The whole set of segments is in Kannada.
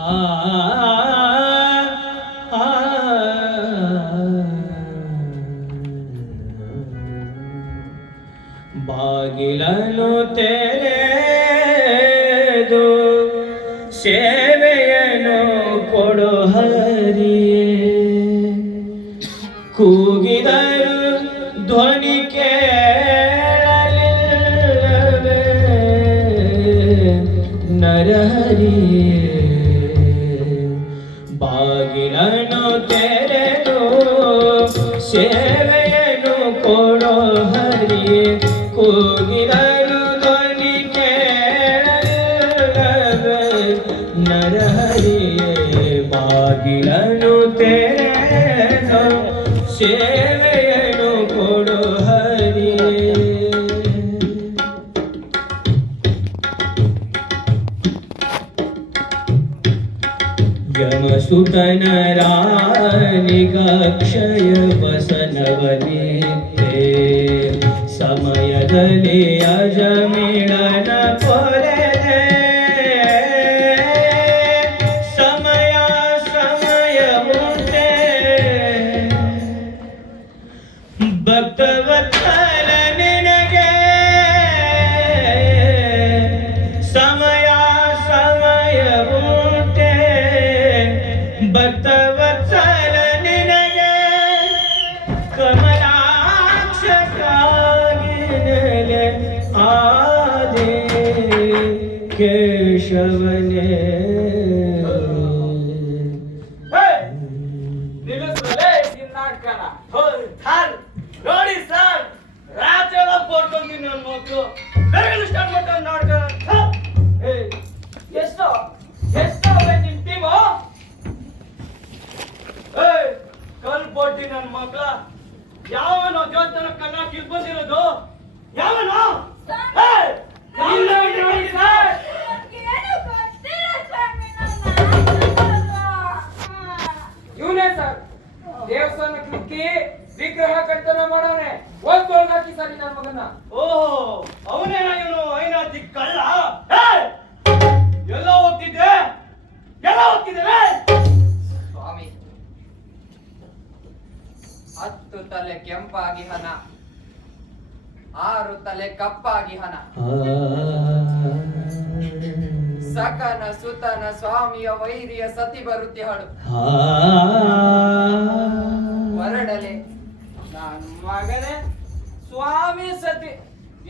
ಆ ಆ ಬಾಗಿಲನ್ನು ತೆರೆದು ಸೇವೆಯನ್ನು ಕೊಡು ಹರಿಯೇ ಕೂಗಿದರು ಧ್ವನಿ ಕೇಳಲಿಲ್ಲವೇ ನರಹರಿಯೇ ಬಾಗಿಲನ್ನು ತೆರೆದು ಸೇವೆಯನ್ನು ಕೊಡೋ ಹರಿಯೇ ಕೂಗಿದರು ಧ್ವನಿ ಕೇಳಲಿಲ್ಲವೇ ನರಹರಿಯೇ ಬಾಗಿಲನ್ನು ತೆರೆದು ಸೇವೆಯನ್ನು ಕೊಡು ಹರಿಯೇ ಯಮಸುತನ ರಾಣಿಗಕ್ಷಯ ವಸನವನಿತ್ತೆ ಸಮಯದಲ್ಲಿ ಅಜಮಿಳನ ಕೊರೆದೆ ಸಮಯ ಸಮಯವುಂಟೆ ಭಕ್ತವತ್ಸಲ ನಿನಗೆ ಸಮಯ ಸಮಯವುಂಟೆ ಭಕ್ತವತ್ಸಲ ನಿನಗೆ ಕಮಲಾಕ್ಷ ಕಾಗಿನೆಲೆ ಆದಿ ಕೇಶವನೇ ನೋಡಿ ಸರ್ ರಾತ್ರಿ ಎಲ್ಲ ಬರ್ಕೊಂತೀನಿ ನನ್ನ ಮಕ್ಕಳು ಬೆಳಗ್ಗೆ ಸ್ಟಾರ್ಟ್ ಮಾಡ್ತಾರೆ ನಾಟಕ ಎಷ್ಟೋ ಎಷ್ಟೋ ನಿಮ್ ಟೀಮು ಕಲ್ ಪೋಟಿ ನನ್ನ ಮಕ್ಕಳ ಯಾವನೋ ದೇವಸ್ಥಾನ ಕನ್ನಡ ಇಲ್ಲಿ ಬಂದಿರೋದು ಯಾವನೋ ಇವನೇ ಸರ್ ದೇವಸ್ಥಾನ ಕ್ಲಿಕ್ಕಿ ವಿಗ್ರಹ ಕಳ್ತನ ಮಾಡೋನೆ ಓದ್ಕೊಳ್ ಹಾಕಿ ಸರಿ ನನ್ನ ಮಗನ ಓಹೋ ಅವನೇನ ಇವನು ಐನಾತಿ ಕಳ್ಳ ಎಲ್ಲ ಹೋಗ್ತಿದ್ದೆ ಸ್ವಾಮಿ 10 ತಲೆ ಕೆಂಪಾಗಿ ಹನ 6 ತಲೆ ಕಪ್ಪಾಗಿ ಹನ ಸಕನ ಸುತನ ಸ್ವಾಮಿಯ ವೈರಿಯ ಸತಿ ಬರುತ್ತಿ ಹಳು ಹೊರಡಲೆ ನನ್ನ ಮಗನೇ ಸ್ವಾಮಿ ಸತಿ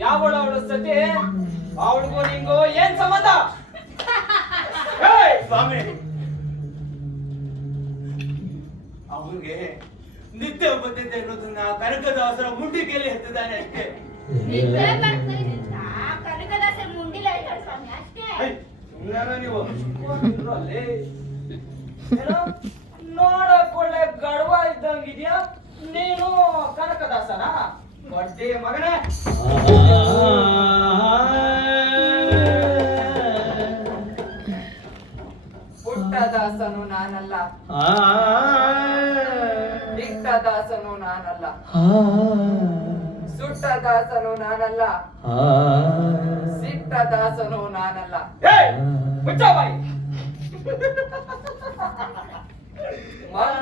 ಯಾವಳು ಸತಿ ಅವಳಿಗೂ ನಿಂಗೂ ಏನ್ ಸಂಬಂಧ ಸ್ವಾಮಿ ಅವ್ರಿಗೆ ನಿತ್ಯ ಬಂದಿದ್ದೆ ಅನ್ನೋದನ್ನ ಕನಕದಾಸರ ಮುಂಡಿಗೆಯಲ್ಲಿ ಎತ್ತಿದ್ದಾನೆ ಅಷ್ಟೇ ನೀವು ನೋಡಕ್ ಒಳ್ಳೆ ಗಡ್ವ ಇದ್ದಂಗಿದ್ಯಾ ನೀನು ಕನಕದಾಸನ ಬಡ್ಡಿ ಮಗನೇ ಪುಟ್ಟದಾಸನು ನಾನಲ್ಲ ದಿಟ್ಟದಾಸನು ನಾನಲ್ಲ ಸುಟ್ಟದಾಸನು ನಾನಲ್ಲ ಸಿಟ್ಟದಾಸನು ನಾನಲ್ಲ ಮುಚ್ಚ ಬಾಯಿ